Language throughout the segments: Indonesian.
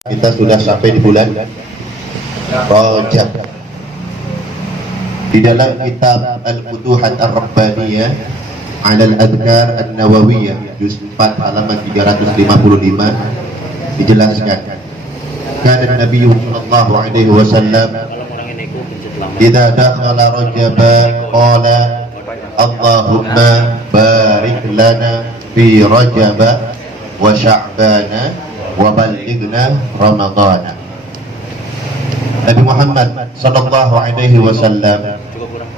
Kita sudah sampai di bulan Rajab. Di dalam kitab Al-Futuhat Ar-Rabbaniyah Ala Al-Adhkar An-Nawawiyah juz 4 halaman 355 dijelaskan, kana Nabi sallallahu alaihi wasallam idza dakhala Rajab qala Allahumma barik lana fi Rajab wa Sya'ban wa ballighna Ramadhan. Nabi Muhammad sallallahu alaihi wasallam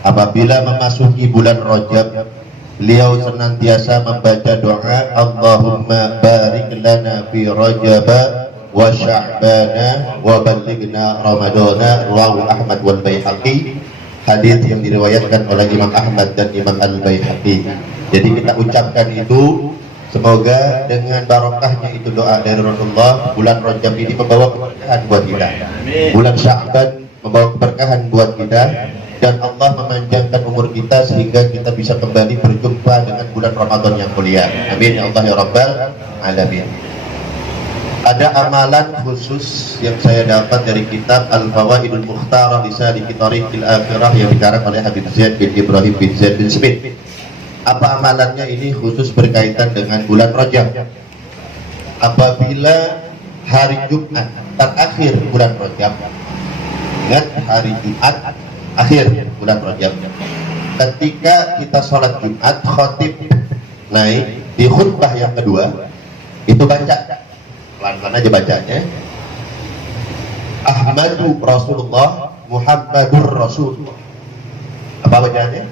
apabila memasuki bulan Rajab, beliau senantiasa membaca doa Allahumma barik lana fi Rajab wa Sya'ban wa ballighna Ramadhan, rawahu Ahmad wal Baihaqi. Hadis yang diriwayatkan oleh Imam Ahmad dan Imam Al-Baihaqi. Jadi kita ucapkan itu, semoga dengan barokahnya itu doa dari Rasulullah, bulan Rajab ini membawa keberkahan buat kita, bulan Sya'ban membawa keberkahan buat kita, dan Allah memanjangkan umur kita sehingga kita bisa kembali berjumpa dengan bulan Ramadan yang mulia. Amin ya Allah ya Rabbal Alamin. Ada amalan khusus yang saya dapat dari kitab Al-Fawaidul Mukhtarah li Saliki Thariqil Akhirah yang dikarang oleh Habib Zaid bin Ibrahim bin Zaid bin Smith. Apa amalannya ini khusus berkaitan dengan bulan Rajab? Apabila hari Jumat terakhir bulan Rajab, ingat hari Jumat akhir bulan Rajab, ketika kita sholat Jumat, khotib naik di khutbah yang kedua, itu baca pelan-pelan aja bacanya, Ahmadu Rasulullah Muhammadur Rasulullah. Apa bacaannya?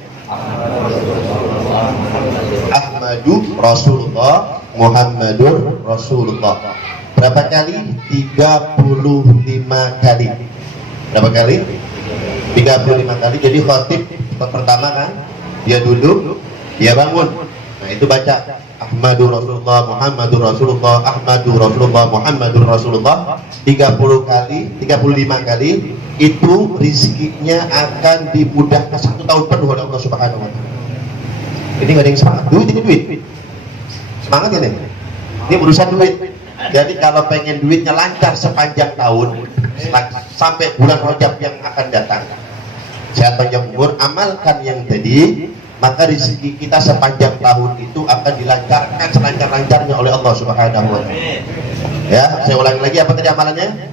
Ahmadu Rasulullah Muhammadur Rasulullah. Berapa kali? 35 kali. Berapa kali? 35 kali. Jadi khatib pertama kan, dia duduk, dia bangun. Nah itu baca Ahmadu Rasulullah Muhammadur Rasulullah, Ahmadu Rasulullah Muhammadur Rasulullah 30 kali, 35 kali. Itu rizkinya akan dimudahkan 1 tahun penuh oleh Allah Subhanahu wa Ta'ala. Ini gak ada yang semangat, duit ini duit. Semangat ya nih? Ini urusan duit. Jadi kalau pengen duitnya lancar sepanjang tahun, sampai bulan Rajab yang akan datang, sehat panjang umur, amalkan yang tadi, maka rezeki kita sepanjang tahun itu akan dilancarkan selancar-lancarnya oleh Allah Subhanahu wa Ta'ala. Ya, saya ulangi lagi, apa tadi amalannya?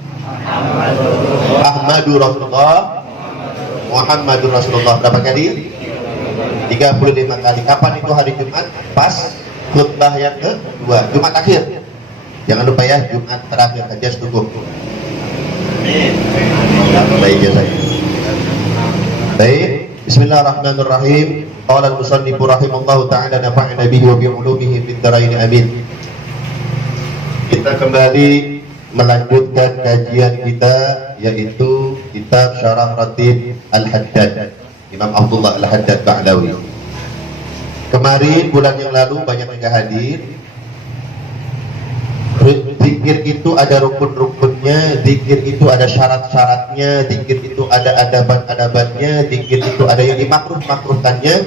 Ahmadu Rasulullah Muhammadur Rasulullah. Berapa kali? 35 kali. Kapan itu? Hari Jumat, pas khutbah yang kedua, Jumat akhir. Jangan lupa ya, Jumat terakhir saja cukup. Baik ya saya. Baik, bismillahirrahmanirrahim. Qala al-musannif rahimallahu ta'ala nafa'ana bihi wa bi ulumihi fid dharain amin. Kita kembali melanjutkan kajian kita, yaitu kitab Syarah Ratib Al-Haddad Imam Abdullah Al-Haddad Ba'lawi. Kemarin bulan yang lalu banyak yang hadir. Zikir itu ada rukun-rukunnya, zikir itu ada syarat-syaratnya, zikir itu ada adaban-adabannya, zikir itu ada yang dimakruh-makruhkannya.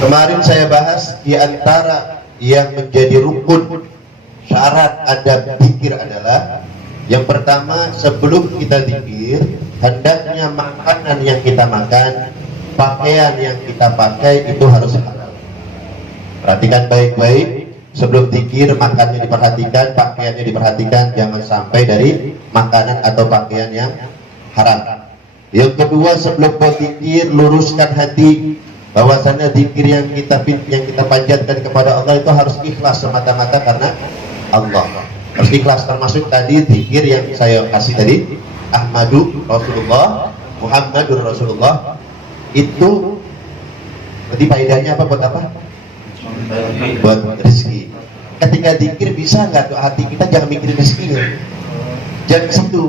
Kemarin saya bahas di antara yang menjadi rukun syarat adab zikir adalah yang pertama, sebelum kita zikir, hendaknya makanan yang kita makan, pakaian yang kita pakai itu harus halal. Perhatikan baik-baik, sebelum zikir makannya diperhatikan, pakaiannya diperhatikan, jangan sampai dari makanan atau pakaian yang haram. Yang kedua, sebelum berzikir, luruskan hati bahwasanya zikir yang kita panjatkan kepada Allah itu harus ikhlas semata-mata karena Allah. Harus ikhlas, termasuk tadi zikir yang saya kasih tadi, Ahmadu Rasulullah Muhammadur Rasulullah. Itu berarti faedahnya apa? Buat apa? Buat rezeki. Ketika zikir bisa nggak tuh hati kita jangan mikirin rezekinya, jangan ke situ.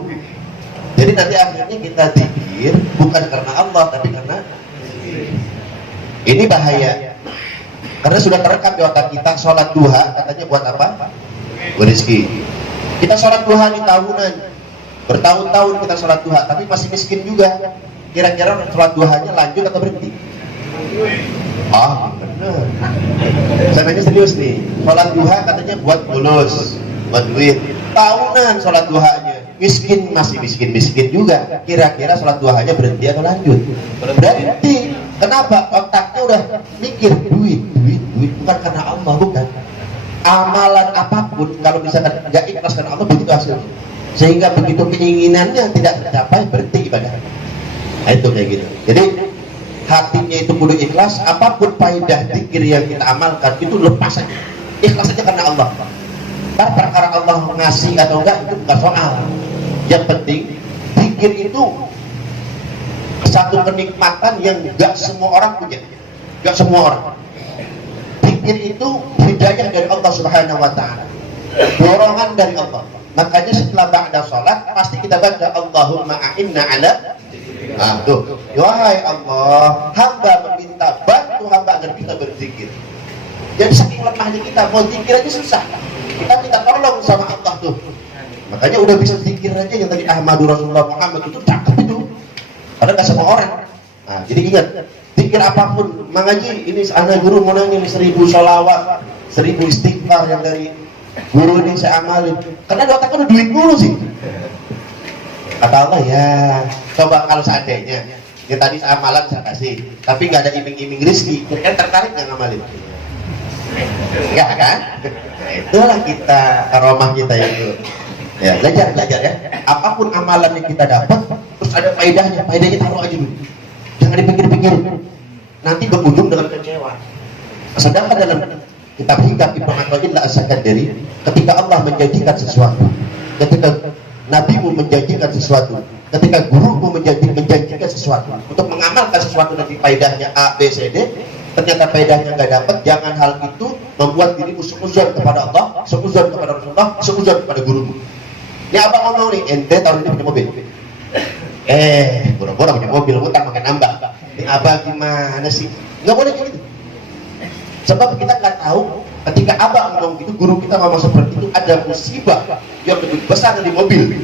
Jadi nanti akhirnya kita zikir bukan karena Allah tapi karena ini bahaya, karena sudah terekam di otak kita. Sholat duha katanya buat apa? Rezeki. Kita sholat duha di tahunan, bertahun-tahun kita sholat duha, tapi masih miskin juga. Kira-kira sholat duhanya lanjut atau berhenti? Ah, benar. Saya nanya serius nih. Sholat duha katanya buat lulus, buat duit. tahunan sholat duhanya, miskin masih miskin juga, kira-kira sholat duhanya berhenti atau lanjut? Berhenti. Kenapa? Otaknya udah mikir duit, bukan karena Allah, bukan. Amalan apapun kalau misalkan nggak ikhlas karena Allah, begitu hasilnya. Sehingga begitu keinginannya tidak tercapai, berhenti ibadah. Nah, itu kayak gitu. Jadi hatinya itu kudu ikhlas, apapun faedah zikir yang kita amalkan itu lepas aja. Ikhlas aja karena Allah. Karena perkara Allah ngasih atau enggak itu bukan soal. Yang penting zikir itu satu kenikmatan yang enggak semua orang punya. Enggak semua orang. Zikir itu hidayah dari Allah Subhanahu wa taala. Dorongan dari Allah. Makanya setelah ba'da salat pasti kita baca Allahumma a'inna ala. Nah, tuh. Wahai Allah, hamba meminta bantu hamba agar bisa berzikir. Jadi saking lemahnya kita, mau zikir aja susah. Kita minta tolong sama Allah tuh. Makanya udah bisa zikir aja yang tadi Ahmadu Rasulullah Muhammad itu cakep itu. Padahal nggak semua orang. Nah, jadi ingat, zikir apapun, mengaji ini anak guru mau nanya 1000 sholawat, 1000 istighfar yang dari guru ini saya amalin. Karena di otaknya udah duit guru sih. Kata Allah ya, coba kalau seandainya ya tadi amalan saya kasih, tapi nggak ada iming-iming rezeki, kira-kira tertarik nggak ngamalin? Enggak kan? Nah, itulah kita, karomah kita itu. Ya, belajar ya. Apapun amalan yang kita dapat, terus ada faedahnya taruh aja dulu. Jangan dipikir-pikir. Nanti berujung dengan kecewa. Sedangkan dalam kitab Hikam Ibnu Athaillah As-Sakandari, ketika Allah menjanjikan sesuatu, ketika Nabimu menjanjikan sesuatu, ketika gurumu menjanjikan sesuatu untuk mengamalkan sesuatu dari faedahnya A, B, C, D, ternyata faedahnya nggak dapat, jangan hal itu membuat dirimu seuzon kepada Allah, seuzon kepada Rasulullah, seuzon kepada gurumu. Ini abang ngomong nih, ente tahun ini punya mobil. Pura-pura punya mobil, utang makin nambah. Ini abang gimana sih? Nggak boleh kayak gitu. Sebab kita nggak tahu ketika abang ngomong gitu, guru kita ngomong seperti itu, ada musibah yang lebih besar dari mobil.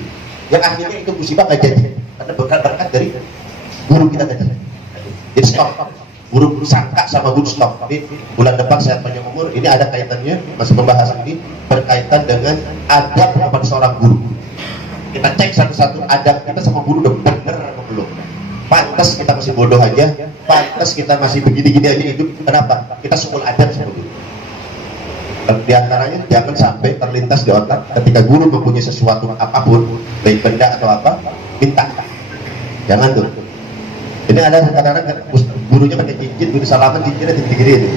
Yang akhirnya itu musibah nggak jadi. Karena berkat dari guru kita tadi. Jadi stop. Guru sangka sama guru stop. Tapi bulan depan saya panjang umur, ini ada kaitannya, masih membahas ini berkaitan dengan adab kepada seorang guru. Kita cek satu-satu adab kita sama guru udah bener atau belum. Pantas kita masih bodoh aja, pantas kita masih begini-gini aja hidup. Kenapa? Kita sukul adab sama guru. Di antaranya jangan sampai terlintas di otak ketika guru mempunyai sesuatu apapun, baik benda atau apa, minta. Jangan tuh. Ini ada kadang-kadang gurunya pakai cincin, guru salaman cincinnya digede-gedein.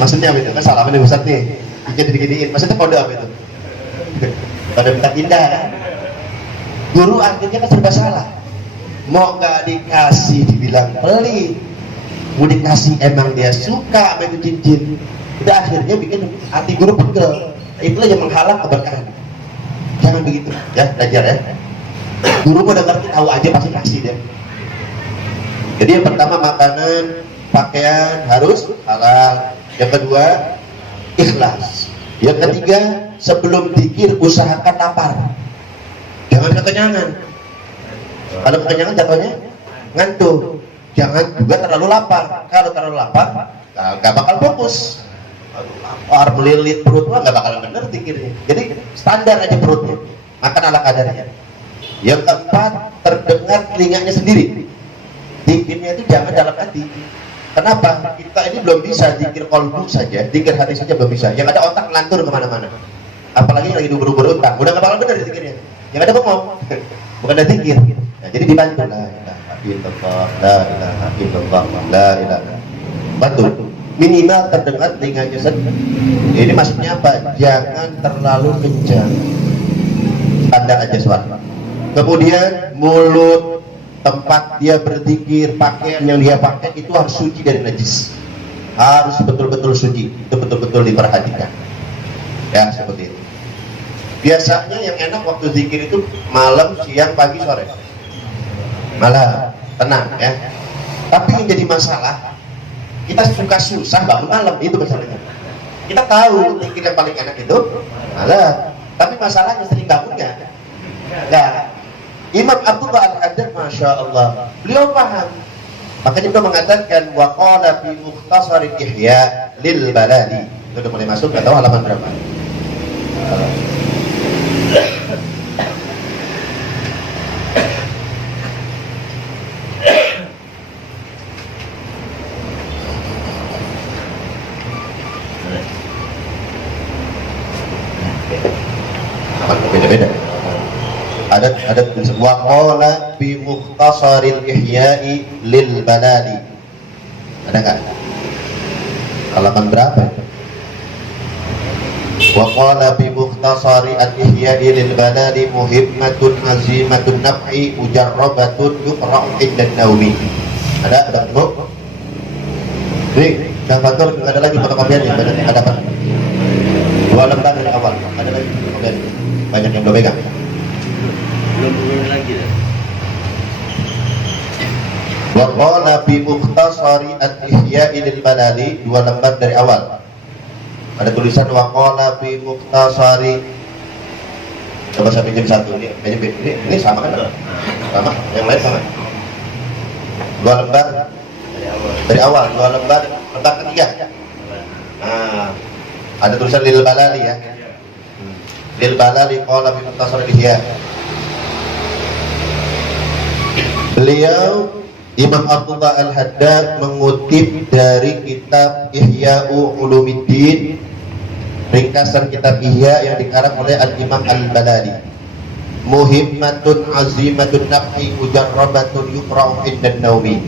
Maksudnya apa itu? Kan salaman yang besar nih, cincin digede-gedein. Maksudnya kode apa itu? Kode minta pindah kan? Guru akhirnya kan serba salah. Mau nggak dikasih dibilang pelit, mau dikasih emang dia suka sama itu cincin. Udah akhirnya bikin hati guru pegel. Itulah yang menghalang keberkahan. Jangan begitu, ya belajar ya. Guru mau ngerti tahu aja pasti kasih deh. Jadi yang pertama makanan, pakaian harus halal. Yang kedua ikhlas. Yang ketiga sebelum zikir usahakan lapar. Jangan kekenyangan. Kalau kekenyangan jatuhnya ngantuk. Jangan juga terlalu lapar. Kalau terlalu lapar nggak bakal fokus. Lapar melilit perut nggak bakal bener zikirnya. Jadi standar aja perutnya. Makan ala kadarnya. Yang keempat terdengar telinganya sendiri. Zikirnya itu jangan dalam hati. Kenapa? Kita ini belum bisa zikir qalbu saja, zikir hati saja belum bisa. Yang ada otak ngelantur kemana-mana. Apalagi yang lagi dubur-dubur utang, udah nggak bakal bener zikirnya. Yang ada bengong, bukan ada zikir. Nah, jadi dibantu la ilaha illallah, la ilaha illallah, la ilaha. Bantu. Minimal terdengar telinganya sendiri. Ini maksudnya apa? Jangan terlalu kencang. Standar aja suara. Kemudian mulut, tempat dia berzikir, pakaian yang dia pakai itu harus suci dari najis. Harus betul-betul suci. Itu betul-betul diperhatikan. Ya, seperti itu. Biasanya yang enak waktu zikir itu malam, siang, pagi, sore. Malam, tenang ya. Tapi yang jadi masalah, kita suka susah bangun malam, itu masalahnya. Kita tahu zikir yang paling enak itu malam. Tapi masalahnya sering bangunnya. Nah, Imam Abdullah Al-Haddad, Masya Allah, beliau paham. Makanya beliau mengatakan wa qala fi mukhtasar ihya lil baladi. Itu udah mulai masuk, nggak tahu halaman berapa. beda-beda. Ada tulisan wa qala bi mukhtasaril ihya'i lil balali. Ada enggak? Halaman berapa? Wa qala bi mukhtasari al-ihya'i lil balali muhimmatun azimatun naf'i mujarrabatun yuqra'u inda naumi. Ada ketemu? Nih, Kang Fatur ada lagi fotokopiannya, ada apa? 2 lembar dari awal. Ada lagi fotokopian. Banyak yang belum pegang. Belum lagi dah. Wa qala bi mukhtasari al-ihya'i lil balali, 2 lembar dari awal. Ada tulisan wa qala bi mukhtasari. Coba saya pinjam satu ini sama kan? Sama, yang lain sama. 2 lembar dari awal, 2 lembar ketiga. Nah, ada tulisan lil balali ya. Lil balali qala bi mukhtasari al-ihya. Beliau Imam Abdullah Al-Haddad mengutip dari kitab Ihya'u Ulumiddin, ringkasan kitab Ihya yang dikarang oleh Al-Imam Al-Balali. Muhimmatun azimatun naf'i mujarrabatun yuqra'u inda naumi.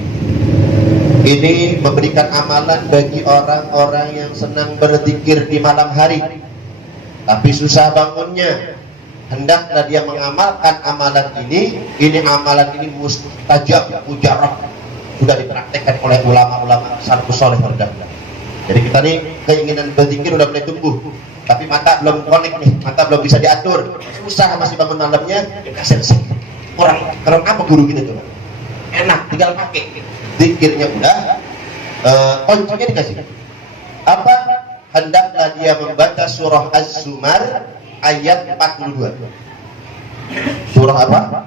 Ini memberikan amalan bagi orang-orang yang senang berzikir di malam hari tapi susah bangunnya. Hendaklah dia mengamalkan amalan ini amalan ini mustajab, mujarab, sudah dipraktekkan oleh ulama-ulama salafus saleh terdahulu. Jadi kita nih keinginan berzikir udah mulai tumbuh, tapi mata belum connect nih, mata belum bisa diatur, susah masih bangun malamnya, dikasih kurang apa guru gitu tuh, enak tinggal pakai, zikirnya udah, kuncinya dikasih. Apa? Hendaklah dia membaca surah Az-Zumar ayat 42. Surah apa?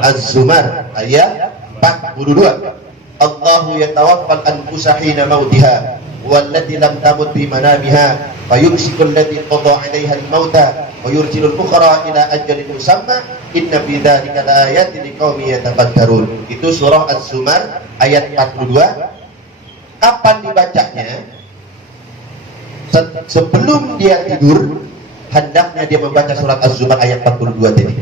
Az-Zumar ayat 42. Allahu yatawaffal anfusa hina mautiha wallati lam tamut bi manamiha fayumsiku allati qada 'alaiha al-mauta wa yursilu al-ukhra ila ajalin musamma inna fi dzalika laayatin liqaumin yatafakkarun. Itu surah Az-Zumar ayat 42. Kapan dibacanya? Sebelum dia tidur, hendaknya dia membaca surat Az-Zumar ayat 42 tadi.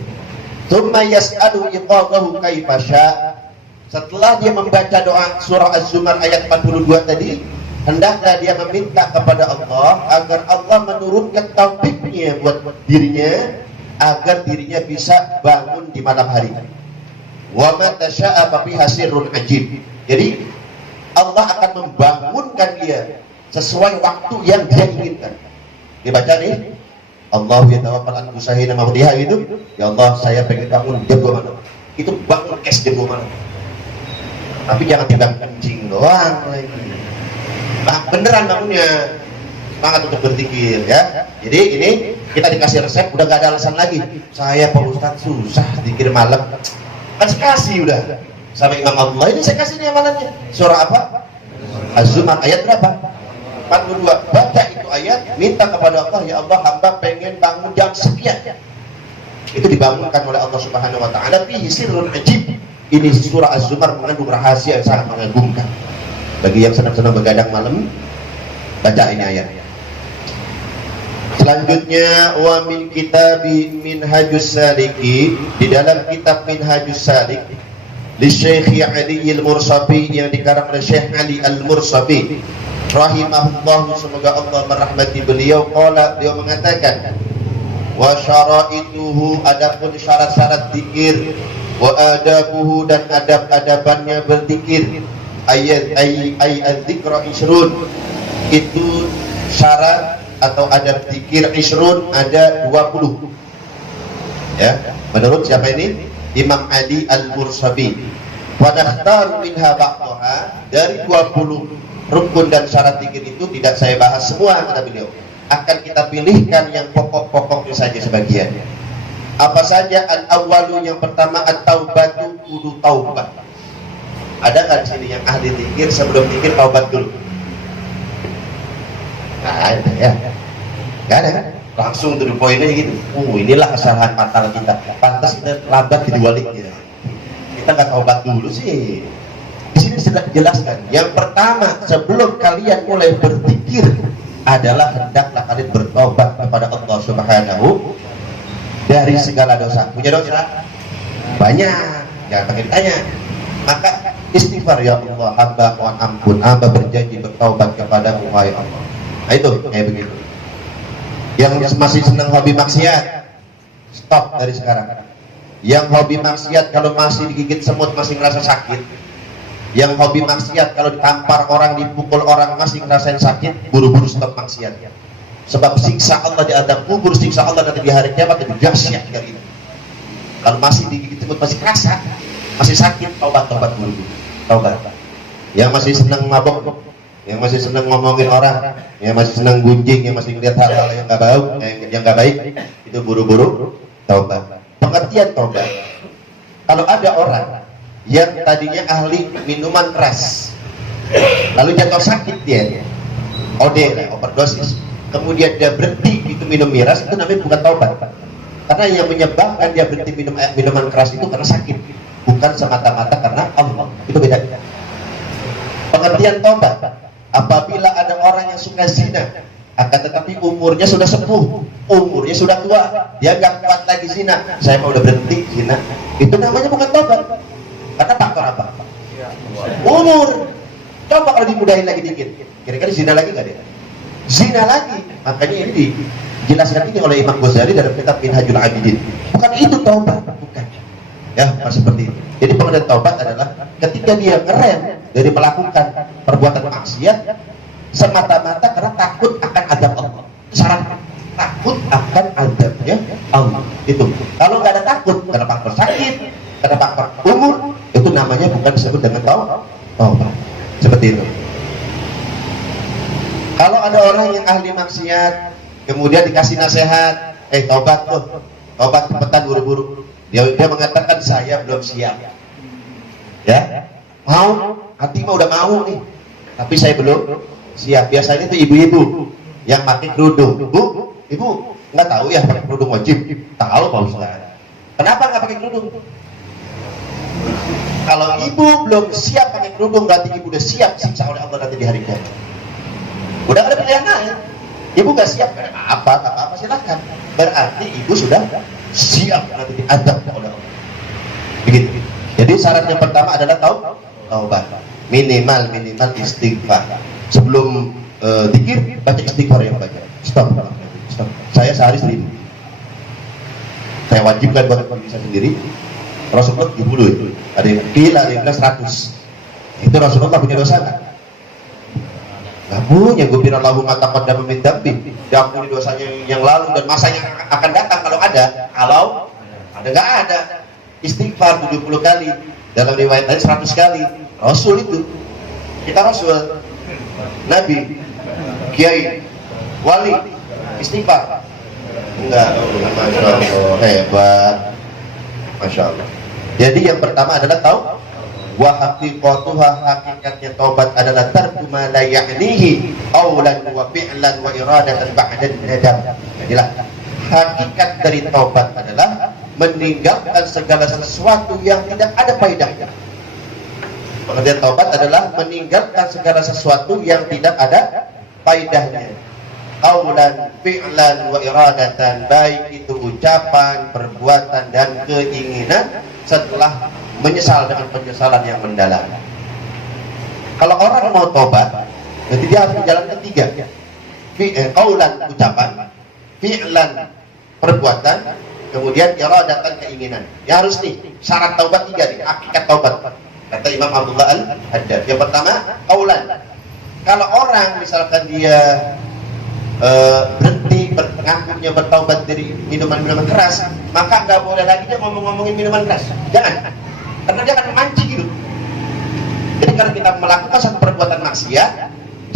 Tsumma yas'alu iqadahu kaifa syaa. Setelah dia membaca doa surah Az-Zumar ayat 42 tadi, hendaknya dia meminta kepada Allah agar Allah menurunkan taufiknya buat dirinya agar dirinya bisa bangun di malam hari. Wa ma tasya'a fa fiha sirrun ajib. Jadi Allah akan membangunkan dia sesuai waktu yang dia inginkan. Dibaca nih, Allah yatawaffal anfusa hina mautiha gitu. Ya Allah, saya pengen bangun jam 2 malam. Itu bangun jam 2 malam. Tapi jangan timbang kencing doang lagi. Beneran bangunnya. Semangat untuk berzikir ya. Jadi ini kita dikasih resep, udah gak ada alasan lagi. Saya Pak Ustadz susah zikir malam. Kan saya kasih udah. Sama Imam Allah ini saya kasih nih amalannya. Surah apa? Az-Zumar ayat berapa? 42. Baca itu ayat, minta kepada Allah, ya Allah, hamba pengen bangun jam sekian. Itu dibangunkan oleh Allah Subhanahu wa taala fi sirrun ajib. Ini surah Az-Zumar mengandung rahasia yang sangat mengagumkan. Bagi yang senang-senang begadang malam, baca ini ayat. Selanjutnya wa min kitabi Minhajus Saliki, di dalam kitab Minhajus Salik li Syekh Ali Al-Mursafi yang dikarang oleh Syekh Ali Al-Mursafi rahimahullah, semoga Allah merahmati beliau. Qala, beliau mengatakan, wa syara'ituhu, adapun syarat-syarat zikir, wa adabuhu, dan adab-adabannya berzikir, ayat az-zikra isrun, itu syarat atau adab zikir isrun ada 20 ya, menurut siapa ini? Imam Ali Al-Mursafi. Wa nakhtaru minha ba'daha, dari 20 rukun dan syarat zikir itu tidak saya bahas semua, kata beliau. Akan kita pilihkan yang pokok-pokoknya saja sebagian. Apa saja? Al-awwalu, yang pertama, at-taubatu, kudu taubat. Ada nggak di sini yang ahli zikir sebelum zikir taubat dulu? Nggak ada ya? Nggak ada kan? Langsung to the point aja gitu. Inilah kesalahan fatal kita. Pantas kita lambat jadi wali gitu. Kita nggak taubat dulu sih. Di sini sudah dijelaskan. Yang pertama, sebelum kalian mulai berzikir adalah hendaklah kalian bertobat kepada Allah Subhanahu dari segala dosa. Punya dosa banyak, jangan pakai ditanya. Maka istighfar, ya Allah, hamba mohon ampun, hamba berjanji bertaubat kepadamu wahai Allah. Nah itu kayak begitu. Yang masih senang hobi maksiat, stop dari sekarang. Yang hobi maksiat kalau masih digigit semut masih ngerasa sakit, yang hobi maksiat kalau ditampar orang, dipukul orang masih ngerasain sakit, buru-buru stop maksiat. Sebab siksa Allah di adab kubur, siksa Allah nanti di hari kiamat lebih dahsyat dari itu. Kalau masih digigit semut masih kerasa, masih sakit, taubat buru-buru, taubat. Yang masih senang mabok, yang masih senang ngomongin orang, yang masih senang gunjing, yang masih melihat hal-hal yang nggak bau, yang nggak baik, itu buru-buru taubat. Pengertian taubat, kalau ada orang yang tadinya ahli minuman keras, lalu jatuh sakit dia, overdosis, kemudian dia berhenti itu minum miras, itu namanya bukan taubat. Karena yang menyebabkan dia berhenti minum minuman keras itu karena sakit, bukan semata-mata karena Allah. Itu beda. Pengertian taubat, apabila ada orang yang suka zina, akan tetapi umurnya sudah sepuh, umurnya sudah tua, dia gak kuat lagi zina, saya mau udah berhenti zina, itu namanya bukan taubat. Karena faktor apa? Umur. Coba kalau dimudahin lagi dikit, kira-kira zina lagi gak dia? Zina lagi. Makanya ini dijelaskan ini oleh Imam Ghazali dalam kitab Minhajul Abidin. Bukan itu taubat, bukan. Ya, seperti itu. Jadi pengertian taubat adalah ketika dia ngerem dari melakukan perbuatan maksiat semata-mata karena takut akan azab Allah. Syarat takut akan azabnya Allah. Itu. Kalau nggak ada takut karena faktor sakit, karena faktor umur, itu namanya bukan disebut dengan taubat. Seperti itu. Kalau ada orang yang ahli maksiat, kemudian dikasih nasihat, taubat tuh, taubat cepetan buru-buru. Dia mengatakan saya belum siap. Ya, mau, hati mah udah mau nih, tapi saya belum siap. Biasanya itu ibu-ibu yang pakai kerudung. Ibu nggak tahu ya pakai kerudung wajib? Tahu Pak Ustaz. Kenapa nggak pakai kerudung? Kalau ibu belum siap pakai kerudung, berarti ibu udah siap siksa oleh Allah nanti di hari kiamat. Udah ada pilihan lain. Ibu nggak siap, apa silakan. Berarti ibu sudah siap nanti diadab oleh Allah. Begitu. Jadi syarat yang pertama adalah taubat. Minimal istighfar. Sebelum zikir baca istighfar yang banyak. Stop. Saya sehari 1000. Saya wajibkan buat diri saya sendiri. Rasulullah 70 itu. Ada yang kila, ada yang 100. Itu Rasulullah punya dosa nggak? Nggak punya. Gufira lahu ma taqaddama min dzambi. Diampuni dosanya yang lalu dan masa yang akan datang kalau ada. Kalau ada nggak ada. Istighfar 70 kali. Dalam riwayat lain 100 kali. Rasul itu. Kita Rasul, Nabi, Kiai, Wali, istighfar. Enggak, Masya Allah, hebat. Masya Allah. Jadi yang pertama adalah wa haqiqatuha, hakikatnya taubat adalah tarku ma la ya'nihi qawlan wa fi'lan wa iradatan ba'da nadam. Jadilah hakikat dari taubat adalah meninggalkan segala sesuatu yang tidak ada faedahnya. Pengertian taubat adalah meninggalkan segala sesuatu yang tidak ada faedahnya. Qaulan, fi'lan, wa iradatan, baik itu ucapan, perbuatan dan keinginan setelah menyesal dengan penyesalan yang mendalam. Kalau orang mau taubat, berarti dia harus menjalankan 3. Qaulan, ucapan, fi'lan, perbuatan, kemudian iradatan, keinginan. Ya harus nih, syarat taubat 3 nih, hakikat taubat. Kata Imam Abdullah Al-Haddad. Yang pertama, qaulan. Kalau orang misalkan dia berhenti mengakunya bertaubat dari minuman-minuman keras, maka nggak boleh lagi dia ngomong-ngomongin minuman keras. Jangan, karena dia akan memancing gitu. Jadi kalau kita melakukan satu perbuatan maksiat,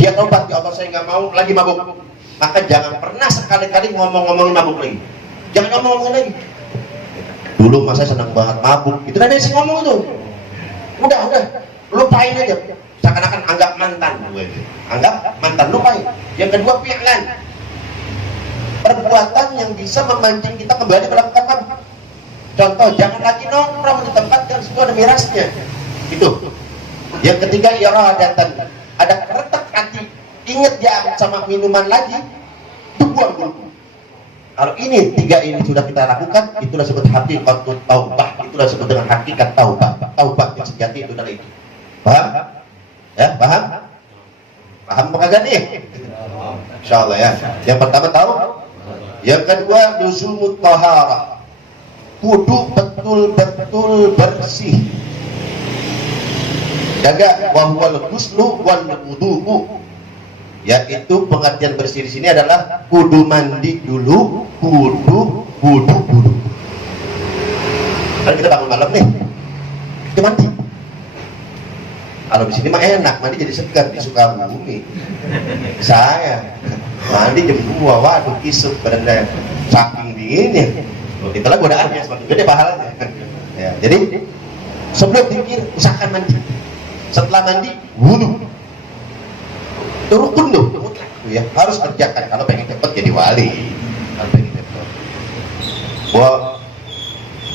dia taubat, ya Allah saya nggak mau lagi mabuk, maka jangan pernah sekali-kali ngomong-ngomongin mabuk lagi. Jangan ngomong-ngomongin lagi. Dulu masa senang banget mabuk, itu kan sih ngomong itu. Udah, lupain aja. Seakan-akan anggap mantan, lupain. Yang kedua, fi'lan, perbuatan yang bisa memancing kita kembali melakukan mabuk. Contoh, jangan lagi nongkrong di tempat yang situ ada mirasnya. Itu. Yang ketiga, iradatan, ada keretak hati, ingat dia sama minuman lagi, itu buang dulu. Kalau ini tiga ini sudah kita lakukan, itulah disebut hakikatut taubah, itulah disebut dengan hakikat taubah. Taubah yang sejati itu adalah itu. Paham? Ya, paham? Paham apa kagak nih? Insyaallah ya. Yang pertama tahu. Yang kedua luzumut taharah. Kudu betul-betul bersih. Jaga wa huwal ghuslu wal wudu'u. Yaitu pengertian bersih di sini adalah kudu mandi dulu, kudu wudu dulu. Kan kita bangun malam nih, kita mandi. Kalau di sini mah enak, mandi jadi segar di Sukabumi. Saya mandi jam 2, waduh kisut badan saking dinginnya. Itulah godaannya, semakin gede pahalanya. Ya, jadi sebelum zikir usahakan mandi. Setelah mandi wudu. Itu rukun tuh, mutlak ya, harus kerjakan kalau pengen cepat jadi wali. Kalau pengen cepat. Wa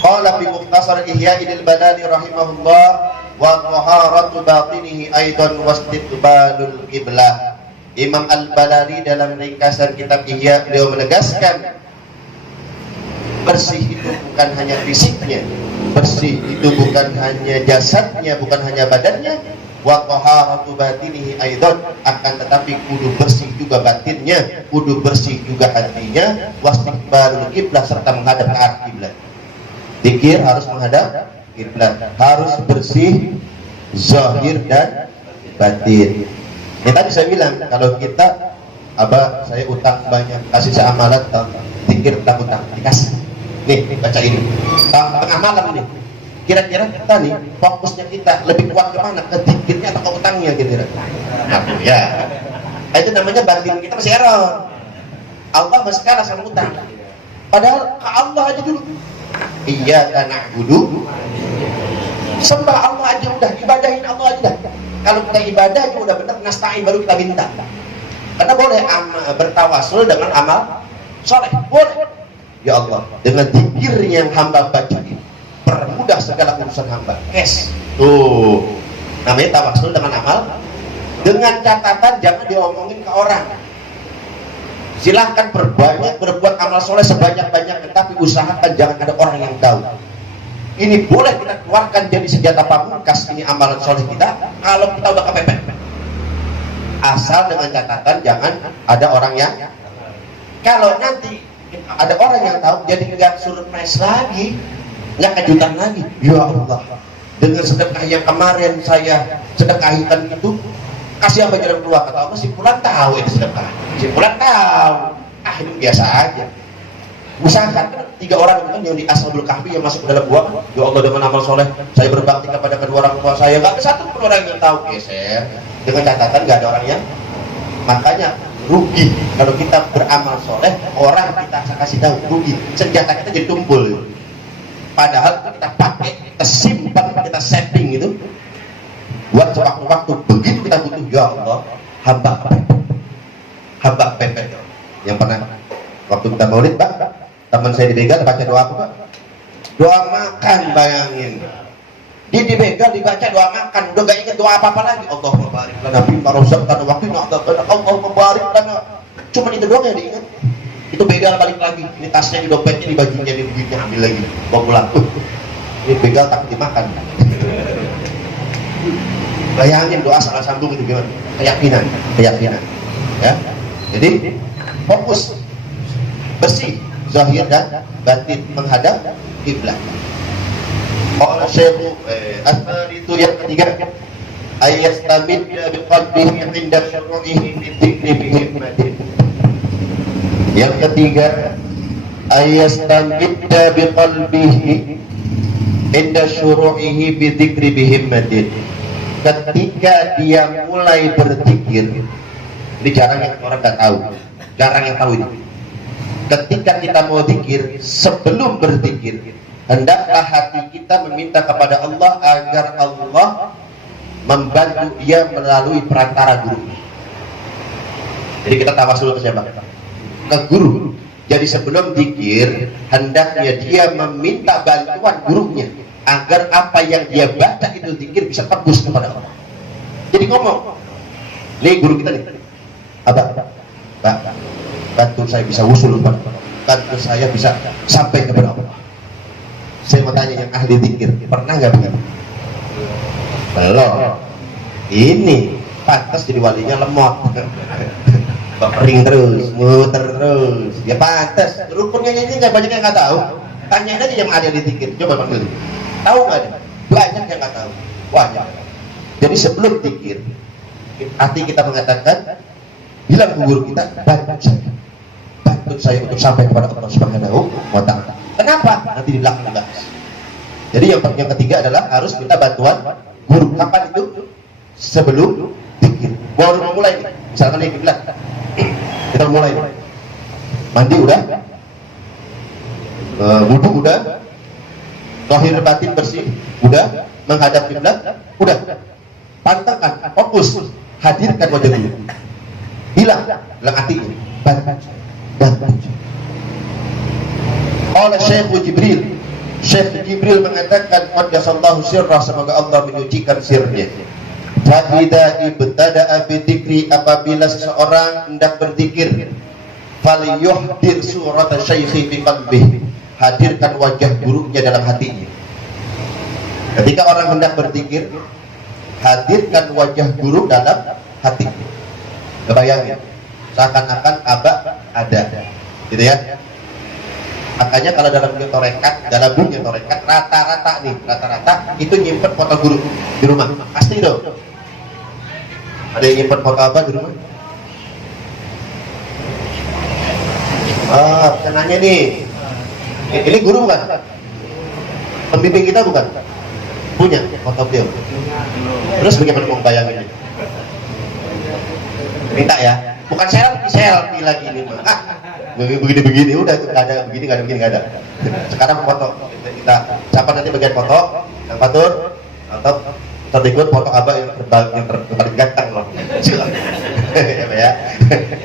qala fi mukhtasar Ihya'il Balali rahimahullah wa taharatu batinihi aidan wastiqbalul qiblah. Imam Al-Balali dalam ringkasan kitab Ihya beliau menegaskan bersih itu bukan hanya fisiknya, bersih itu bukan hanya jasadnya, bukan hanya badannya, wa taharatu batinihi aidan, akan tetapi kudu bersih juga batinnya, kudu bersih juga hatinya, wastiqbalul qiblah, serta menghadap ke arah kiblat. Zikir harus menghadap kiblat, harus bersih zahir dan batin. Ini tadi saya bilang kalau kita saya utang banyak, kasih saya amalan zikir utang dikasih. Nih baca ini tengah malam nih. Kira-kira kita nih fokusnya kita lebih kuat kemana, ke zikirnya atau ke utangnya kira-kira? Nah, ya, itu namanya batin kita masih error. Allah masih kalah sama utang. Padahal ke Allah aja dulu. Iyyaka na'budu, sembah Allah aja udah, ibadahin Allah aja dah. Kalau kita ibadah itu udah benar, nasta'in baru kita minta. Karena boleh bertawasul dengan amal soleh, boleh. Ya Allah, dengan zikir yang hamba baca ini, permudah segala urusan hamba. Tuh, namanya tawasul dengan amal. Dengan catatan jangan diomongin ke orang. Silahkan berbuat amal soleh sebanyak-banyaknya, tapi usahakan jangan ada orang yang tahu. Ini boleh kita keluarkan jadi senjata pamungkas, ini amalan soleh kita kalau kita udah kepepet. Asal dengan catatan jangan ada orang yang, kalau nanti ada orang yang tahu, jadi nggak surprise lagi, nggak kejutan lagi. Ya Allah, dengan sedekah yang kemarin saya sedekahkan itu, kasih apa jalan keluar, kata Allah, si Fulan tahu itu sedekah, si Fulan tahu, ini biasa aja. Usahakan 3 orang itu kan yang di Ashabul Kahfi yang masuk ke dalam gua, ya Allah dengan amal soleh saya berbakti kepada kedua orang tua saya, nggak ada satu pun orang yang tahu. Geser dengan catatan nggak ada orang yang, makanya rugi kalau kita beramal soleh orang kita kasih tahu, rugi, senjata kita jadi tumpul. Padahal kita pakai, kita simpan, kita setting itu buat sewaktu-waktu begitu kita butuh. Ya Allah, hamba pepet. Yang pernah waktu kita maulid, Pak, teman saya di begal baca doa apa, Pak? Doa makan, bayangin. Dia di begal dibaca doa makan, udah gak ingat doa apa-apa lagi. Allahumma barik lana fima razaqtana wa qina adzabannar. Allahumma barik lana. Cuma itu doang yang diingat. Itu begal balik lagi. Ini tasnya, di dompetnya, di bajunya, di duitnya, ambil lagi. Bawa pulang. Ini begal takut dimakan. Bayangin doa salah sambung itu gimana? Keyakinan. Ya. Jadi fokus, bersih zahir dan batin, menghadap kiblat. Qala Syekh itu yang ketiga, ayastamidda biqalbihi 'inda syuru'ihi bidzikri bihimmatin. Yang ketiga, ayastamidda biqalbihi 'inda syuru'ihi bidzikri bihimmatin. Ketika dia mulai berzikir, ini jarang yang orang nggak tahu, jarang yang tahu ini. Ketika kita mau zikir, sebelum berzikir, hendaklah hati kita meminta kepada Allah agar Allah membantu dia melalui perantara guru. Jadi kita tawasul ke siapa? Ke guru. Jadi sebelum zikir, hendaknya dia meminta bantuan gurunya agar apa yang dia baca itu zikir bisa tembus kepada Allah. Jadi ngomong, nih guru kita nih, Abah, bantu saya bisa usul bantu saya bisa sampai kepada Allah. Saya mau tanya yang ahli zikir, pernah nggak begitu? Belum. Ini pantas jadi walinya lemot. Bapering terus, muter terus. Ya pantas. Rukunnya ini nggak banyak yang nggak tahu. Tanyain aja yang ada di zikir. Coba panggil. Tahu nggak? Banyak yang nggak tahu. Banyak. Jadi sebelum zikir, hati kita mengatakan, bilang ke guru kita, bantu saya untuk sampai kepada Allah Subhanahu wa Ta'ala. Kenapa? Nanti di belakang dibahas. Jadi yang ketiga adalah harus minta bantuan guru. Kapan itu? Sebelum zikir. Baru mau mulai. Misalkan ini kiblat, kita mulai. Mandi udah, wudu udah, zahir batin bersih udah, menghadap kiblat udah. Pantangkan, fokus, hadirkan wajah guru. Bilang hati ini. Oleh Syekh Jibril mengatakan, qaddasallahu sirrah, semoga Allah menyucikan sirnya. Fa idza ibtada'a bi dzikri, apabila seseorang hendak berzikir, falyuhdir surata syaikhi fi qalbihi, hadirkan wajah gurunya dalam hatinya. Ketika orang hendak berzikir, hadirkan wajah guru dalam hatinya. Kebayangin, seakan-akan abah ada, gitu ya. Makanya kalau dalam dunia torekat, rata-rata itu nyimpen foto guru di rumah. Pasti dong. Ada yang nyimpen foto apa di rumah? Kenanya nih, ini guru bukan? Pembimbing kita bukan? Punya foto beliau. Terus bagaimana mau bayanginnya? Minta ya, bukan selfie lagi ini mah. Begini udah itu nggak ada, begini nggak ada. Sekarang foto kita siapa nanti bagian foto yang patur atau terikut foto abah yang terpaling ganteng loh. Ya,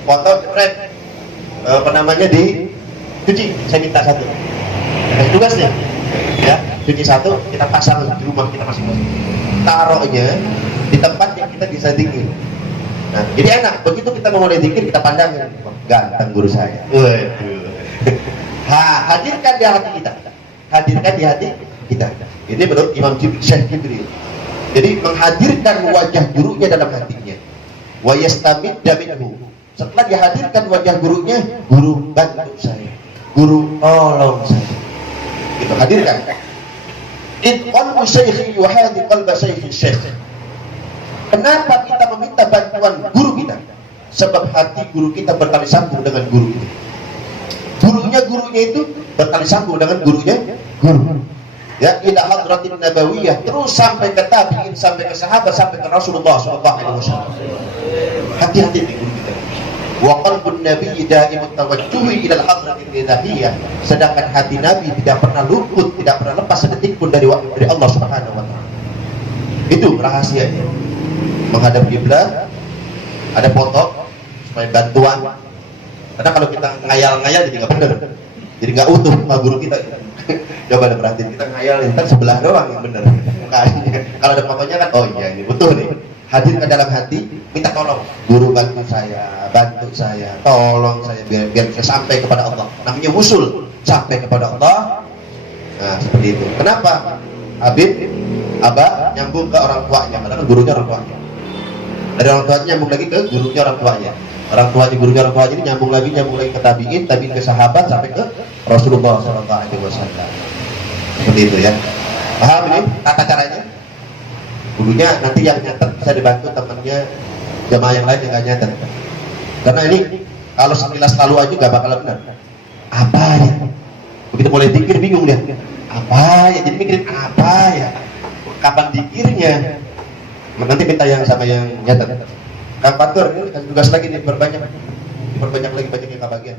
foto keren. Apa namanya dicuci, saya minta satu. Tugas nih, ya cuci satu, kita pasang di rumah kita masing-masing. Taruhnya di tempat yang kita bisa dingin. Nah, jadi enak. Begitu kita memulai zikir, kita pandangin, ganteng guru saya. Waduh. Hadirkan di hati kita. Hadirkan di hati kita. Ini menurut Imam Syekh Jibril. Jadi menghadirkan wajah gurunya dalam hatinya. Wa yastamidda minhu. Setelah dihadirkan wajah gurunya, guru bantu saya. Guru tolong saya. Itu hadirkan. In qalbu syaikhi wa hadi qalba syaikhi syekh. Kenapa kita meminta bantuan guru kita? Sebab hati guru kita bertali sambung dengan guru kita. Gurunya itu bertali sambung dengan gurunya guru. Ya, ila hadratin nabawiyah, terus sampai ke tabi'in, sampai ke sahabat, sampai ke Rasulullah sallallahu alaihi wasallam. Hati-hati di guru kita. Wa qalbun nabiyyi daimut tawajjuhi ila hadratin ilahiyah. Sedangkan hati Nabi tidak pernah luput, tidak pernah lepas sedetik pun dari Allah Subhanahu wa taala. Itu rahasianya. Menghadap kiblat, ada foto supaya bantuan. Karena kalau kita ngayal-ngayal jadi nggak bener, jadi nggak utuh sama guru kita. Coba ada perhatiin, kita ngayal ntar sebelah doang yang bener. Kalau ada fotonya kan, oh iya ini utuh nih. Hadirkan dalam hati, minta tolong guru bantu saya, tolong saya biar saya sampai kepada Allah. Namanya wusul, sampai kepada Allah. Nah seperti itu. Kenapa? Abah nyambung ke orang tuanya, padahal gurunya orang tuanya. Dari orang tuanya nyambung lagi ke gurunya orang tuanya. Gurunya orang tuanya ini nyambung lagi ke tabi'in ke sahabat sampai ke Rasulullah sallallahu alaihi wasallam. Seperti itu ya. Paham ini tata caranya? Dulunya nanti yang nyatet bisa dibantu temannya jamaah yang lain yang nggak nyatet. Karena ini kalau sekilas lalu aja nggak bakal benar. Apa ya? Begitu mulai dikir bingung dia. Apa ya? Jadi mikirin apa ya? Kapan dikirnya? Nanti minta yang sama yang nyatet. Kang Patur, ini kasih tugas lagi diperbanyak lagi banyak yang kebagian.